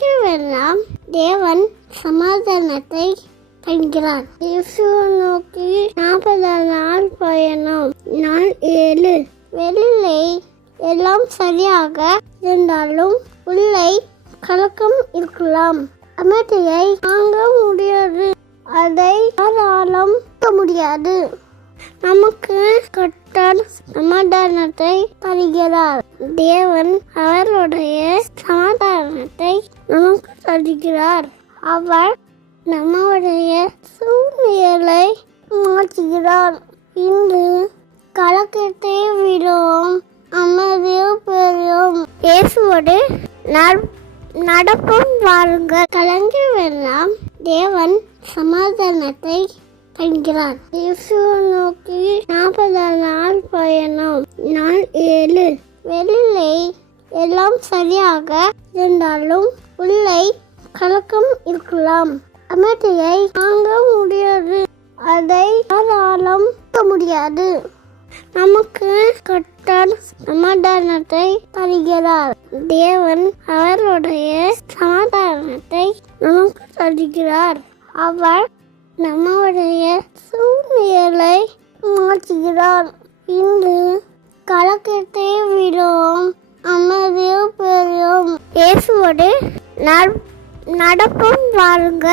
கலங்கவெல்லாம் தேவன் சமாதானத்தை தருகிறார். இயேசுவை நோக்கி 40 நாள் பயணம். நாள் 7. வெளியிலே எல்லாம் சரியாக இருந்தாலும் உள்ளே கலக்கம் இருக்கலாம். அமைதியை தாங்க முடியாது, அதை யாராலும் முடியாது. நமக்கு கர்த்தர் சமாதானத்தை தருகிறார். தேவன் அவருடைய சமாதானத்தை நமக்கு தருகிறார். அவர் நம்முடைய சூழ்நிலை மாற்றுகிறார். இன்று கலக்கத்தை விடும், அமைதியும் பெறும். இயேசுவோடு நடப்போம் வாருங்கள். கலங்கவெல்லாம் தேவன் சமாதானத்தை தருகிறார். இயேசுவை நோக்கி 40 நாள் பயணம். நாள் 7. வெளியிலே எல்லாம் சரியாக இருந்தாலும் உள்ளே கலக்கம் இருக்கலாம். அமைதியை தாங்க முடியாது, அதை யாராலும் முடியாது. நமக்கு கர்த்தர் சமாதானத்தை தருகிறார். தேவன் அவருடைய சமாதானத்தை நமக்கு தருகிறார். அவர் நம்முடைய சூழ்நிலை மாற்றுகிறார். இன்று கலக்கத்தை விடும், அமைதியும் பெறும். இயேசுவோடு நடப்போம் வாருங்கள்.